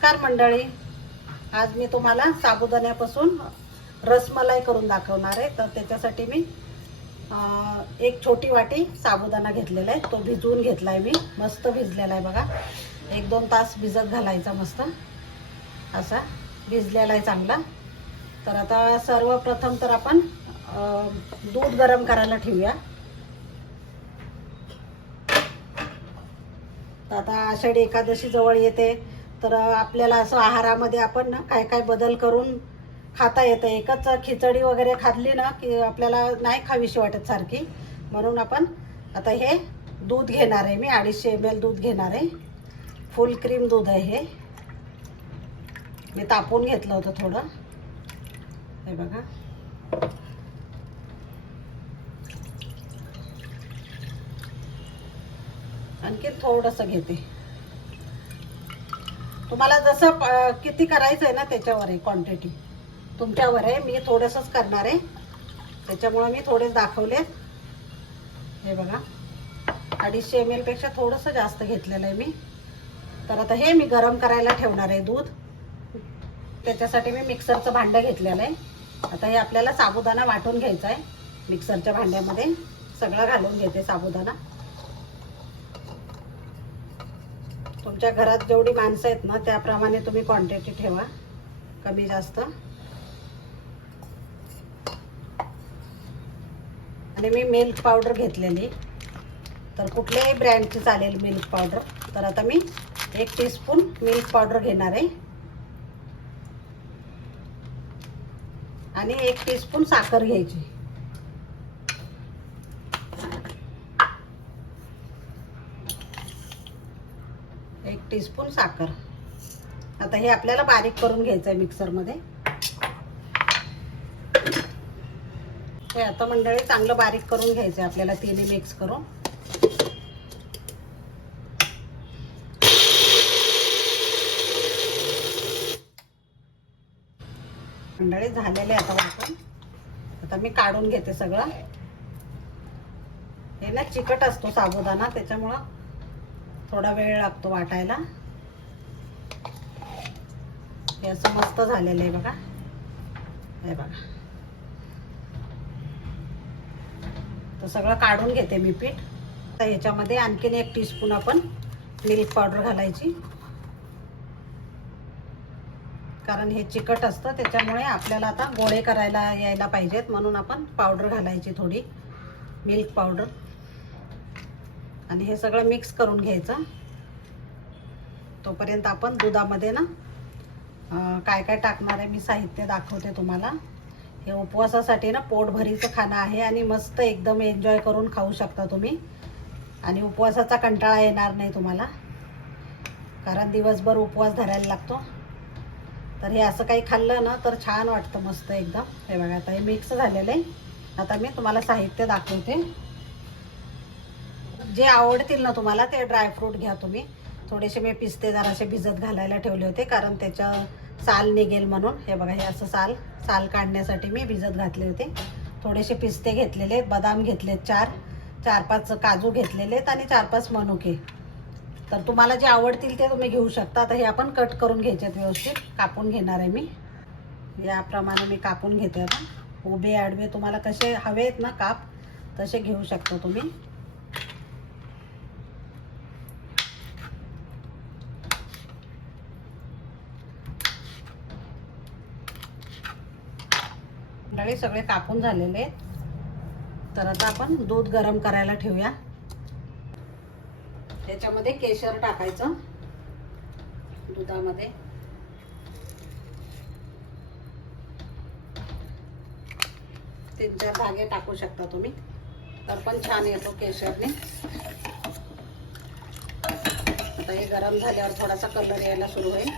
नमस्कार मंडळी. आज मी तुम्हाला साबुदाण्यापासून रसमलाई करून दाखवणार आहे. तर त्याच्यासाठी मी एक छोटी वाटी साबुदाणा घेतलेला आहे. तो भिजवून घेतला आहे मी. मस्त भिजलेला आहे बघा. एक दोन तास भिजत घालायचा मस्त. असा भिजलेला आहे चांगला. तर आता सर्वप्रथम तर आपण दूध गरम करायला ठेवूया. तर आता आषाढी एकादशी जवळ येते. तर आपल्याला असं आहारामध्ये आपण ना काय काय बदल करून खाता येतं. एकच खिचडी वगैरे खाल्ली ना की आपल्याला नाही खावीशी वाटत सारखी. म्हणून आपण आता हे दूध घेणार आहे मी अडीचशे एम एल दूध घेणार आहे. फुल क्रीम दूध आहे हे. मी तापून घेतलं होतं थोडं. हे बघा. आणखी थोडंसं घेते. तुम्हाला जसं किती करायचं आहे ना त्याच्यावर आहे क्वांटिटी तुमच्यावर आहे मी थोडंसंच करणार आहे. त्याच्यामुळं मी थोडेच दाखवले हे बघा. अडीचशे एम एलपेक्षा थोडंसं जास्त घेतलेलं आहे मी. तर आता हे मी गरम करायला ठेवणार आहे दूध. त्याच्यासाठी मी मिक्सरचं भांडं घेतलेलं आहे. आता हे आपल्याला साबुदाणा वाटून घ्यायचा आहे. मिक्सरच्या भांड्यामध्ये सगळं घालून घेते साबुदाणा. तुमच्या घरात जेवढी माणसं आहेत ना त्याप्रमाणे तुम्ही क्वांटिटी ठेवा. कमी जास्त. आणि मी मिल्क पावडर घेतलेली. तर कुठल्याही ब्रँडची चालेल मिल्क पावडर तर आता मी एक टीस्पून मिल्क पावडर घेणार आहे. आणि एक टीस्पून साखर घ्यायची एक टीस्पून साखर. आता हे आपल्याला बारीक करून घ्यायचं आहे मिक्सरमध्ये. हे आता मंडळी चांगलं बारीक करून घ्यायचं आहे आपल्याला तिन्ही मिक्स करून. मंडळी झालेले आता वाटून आता मी काढून घेते सगळं. हे ना चिकट असतो साबुदाणा त्याच्यामुळं थोडा वेळ लागतो वाटायला. हे असं मस्त झालेलं आहे बघा. हे बघा. तर सगळं काढून घेते मी पीठ. तर ह्याच्यामध्ये आणखीन एक टीस्पून आपण मिल्क पावडर घालायची. कारण हे चिकट असतं त्याच्यामुळे आपल्याला आता गोळे करायला यायला पाहिजेत. म्हणून आपण पावडर घालायची थोडी. मिल्क पावडर आणि हे सगळं मिक्स करून घ्यायचं. तोपर्यंत आपण दुधामध्ये ना काय काय टाकणार आहे मी साहित्य दाखवते तुम्हाला. हे उपवासासाठी ना पोटभरीचं खाणं आहे आणि मस्त एकदम एन्जॉय करून खाऊ शकता तुम्ही. आणि उपवासाचा कंटाळा येणार नाही तुम्हाला. कारण दिवसभर उपवास धरायला लागतो. तर हे असं काही खाल्लं ना तर छान वाटतं मस्त एकदम. हे बघा आता हे मिक्स झालेलं आहे. आता मी तुम्हाला साहित्य दाखवते. जे आवडतील ना तुम्हाला ते ड्रायफ्रूट घ्या तुम्ही. थोडेसे मी पिस्ते जरासे भिजत घालायला ठेवले होते कारण त्याच्या साल निघेल म्हणून. हे बघा हे असं साल साल काढण्यासाठी मी भिजत घातले होते. थोडेसे पिस्ते घेतलेले आहेत बदाम घेतले चार चार पाच काजू घेतलेले आहेत आणि चार पाच मनुके. तर तुम्हाला जे आवडतील ते तुम्ही घेऊ शकता. आता हे आपण कट करून घ्यायचे आहेत व्यवस्थित. कापून घेणार आहे मी. याप्रमाणे मी कापून घेते आता. उभे आडवे तुम्हाला कसे हवे आहेत ना काप तसे घेऊ शकता तुम्ही. मंडळी सगळे कापून झालेले तर आता आपण दूध गरम करायला ठेवूया. त्याच्यामध्ये केशर टाकायचं. दुधामध्ये. तीन चार धागे टाकू शकता तुम्ही. तर पण छान येतो केशरने. आता हे गरम झाल्यावर थोडासा कलर यायला सुरू होईल.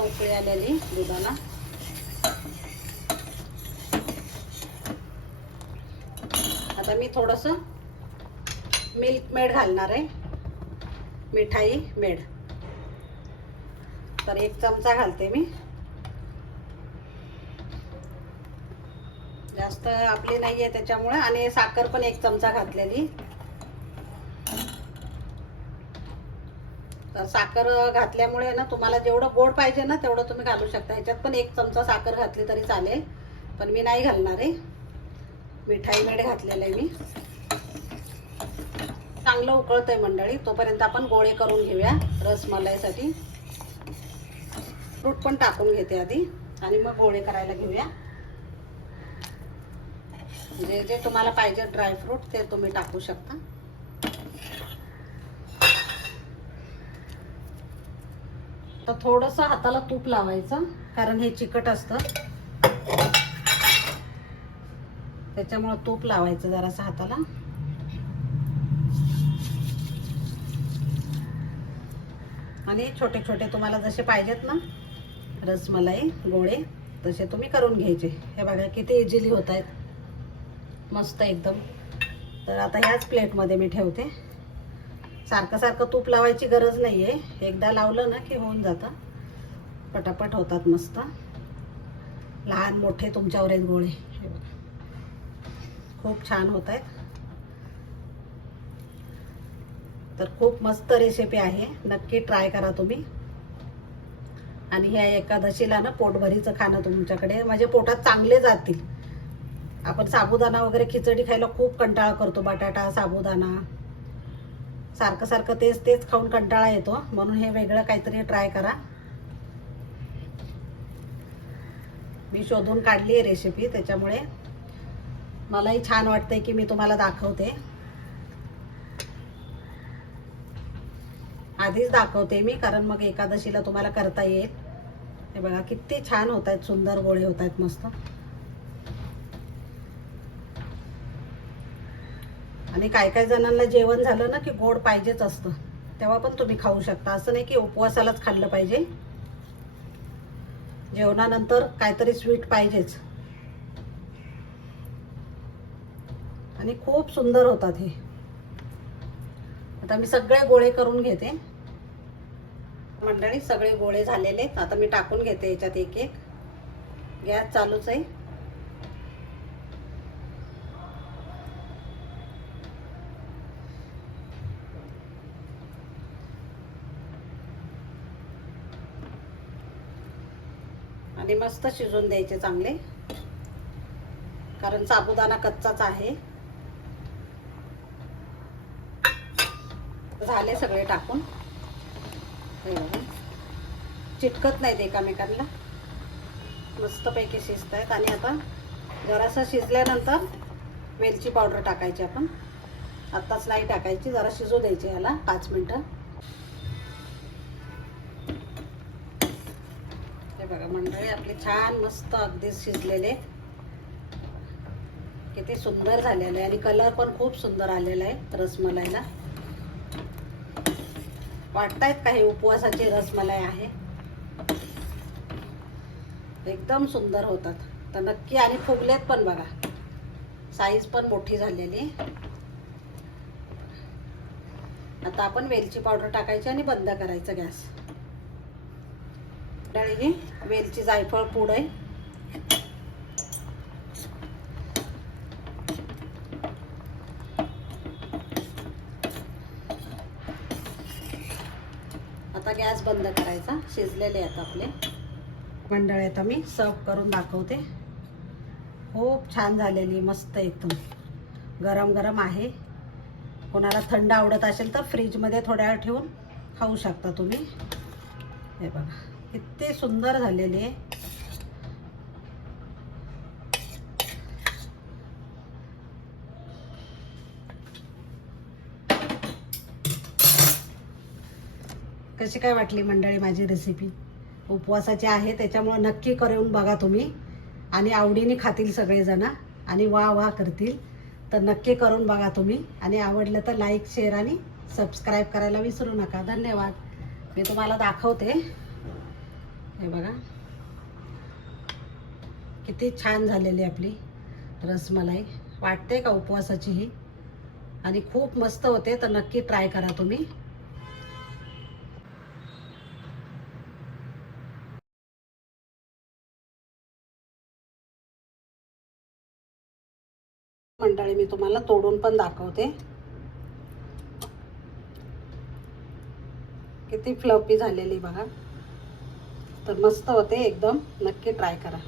मस्त उकळी आलेली दुधाला. आता मी थोडस मिल्क मेड घालणार आहे. मिठाई मेड. तर एक चमचा घालते मी. जास्त आपली नाही आहे त्याच्यामुळे आणि साखर पण एक चमचा घातलेली. साखर घातल्यामुळे ना तुम्हाला जेवढं गोड पाहिजे ना तेवढं तुम्ही घालू शकता. ह्याच्यात पण एक चमचा साखर घातली तरी चालेल. पण मी नाही घालणार आहे. मिठाई मीठ घातलेलं आहे मी. चांगलं उकळतंय मंडळी. तोपर्यंत आपण गोळे करून घेऊया रसमलाईसाठी फ्रूट पण टाकून घेते आधी. आणि मग गोळे करायला घेऊया. जे जे तुम्हाला पाहिजे ड्रायफ्रूट ते तुम्ही टाकू शकता. तर थोडंसं हाताला तूप लावायचं कारण हे चिकट असतं. त्याच्यामुळं तूप लावायचं जरासं हाताला. आणि छोटे छोटे तुम्हाला जसे पाहिजेत ना रसमलाई गोळे तसे तुम्ही करून घ्यायचे. हे बघा किती इझिली होत आहेत. मस्त एकदम. तर आता ह्याच प्लेटमध्ये मी ठेवते. सारखं सारखं तूप लावायची गरज नाही आहे एकदा लावलं ना की होऊन जातं. पटापट होतात मस्त. लहान मोठे तुमच्यावर आहेत गोळे. हे बघा. खूप छान होत आहेत तर खूप मस्त रेसिपी आहे. नक्की ट्राय करा तुम्ही. आणि ह्या एकादशीला ना पोटभरीचं खाणं तुमच्याकडे. म्हणजे पोटात चांगले जातील. आपण साबुदाणा वगैरे खिचडी खायला खूप कंटाळा करतो. बटाटा साबुदाणा सारखं सारखं तेच तेच खाऊन कंटाळा येतो. म्हणून हे वेगळं काहीतरी ट्राय करा. मी शोधून काढली आहे रेसिपी त्याच्यामुळे मलाही छान वाटतंय की मी तुम्हाला दाखवते. आधीच दाखवते मी कारण मग एकादशीला तुम्हाला करता येईल. हे बघा किती छान होत आहेत सुंदर गोळे होत आहेत मस्त. आणि काय काय जणांना जेवण झालं ना की गोड पाहिजेच असतं. तेव्हा पण तुम्ही खाऊ शकता. असं नाही की उपवासालाच खाल्लं पाहिजे. जेवणानंतर काहीतरी स्वीट पाहिजेच. आणि खूप सुंदर होतात हे. आता मी सगळे गोळे करून घेते. मंडळी सगळे गोळे झालेले आता मी टाकून घेते याच्यात एक एक. गॅस चालूच आहे आणि मस्त शिजून द्यायचे चांगले. कारण साबुदाणा कच्चाच आहे. झाले सगळे टाकून. चिटकत नाहीत एकामेकांना. मस्तपैकी शिजत आहेत आणि आता जरासं शिजल्यानंतर वेलची पावडर टाकायची आपण. आत्ताच नाही टाकायची. जरा शिजू द्यायची याला पाच मिनटं. मंडळी आपले छान मस्त अगदी शिजलेले. किती सुंदर झालेलं आहे आणि कलर पण खूप सुंदर आलेला आहे रसमलाईला. वाटतायत का हे उपवासाची रसमलाई आहे? एकदम सुंदर होतात. तर नक्की आणि फुगलेत पण बघा. साईज पण मोठी झालेली. आता आपण वेलची पावडर टाकायची आणि बंद करायचं गॅस. डाळी वेलची जायफळ पूड आहे. आता गॅस बंद करायचा शिजलेले आहेत आपले. मंडळ आता मी सर्व करून दाखवते. खूप छान झालेली मस्त एकदम. गरम गरम आहे. कोणाला थंड आवडत असेल तर फ्रीजमध्ये थोड्या वेळ ठेवून खाऊ शकता तुम्ही. हे बघा. किती सुंदर झालेले. कशी काय वाटली मंडळी माझी रेसिपी उपवासाची आहे त्याच्यामुळं नक्की करून बघा तुम्ही. आणि आवडीने खातील सगळेजण आणि वा वा करतील. तर नक्की करून बघा तुम्ही. आणि आवडलं तर लाईक शेअर आणि सबस्क्राईब करायला विसरू नका. धन्यवाद. मी तुम्हाला दाखवते. हे बघा. किती छान झालेली आपली रसमलाई. वाटते का उपवासाची ही? आणि खूप मस्त होते तर नक्की ट्राय करा तुम्ही. मंडळी मी तुम्हाला तोडून पण दाखवते. किती फ्लपी झालेली बघा. तर मस्त होते एकदम. नक्की ट्राय करा.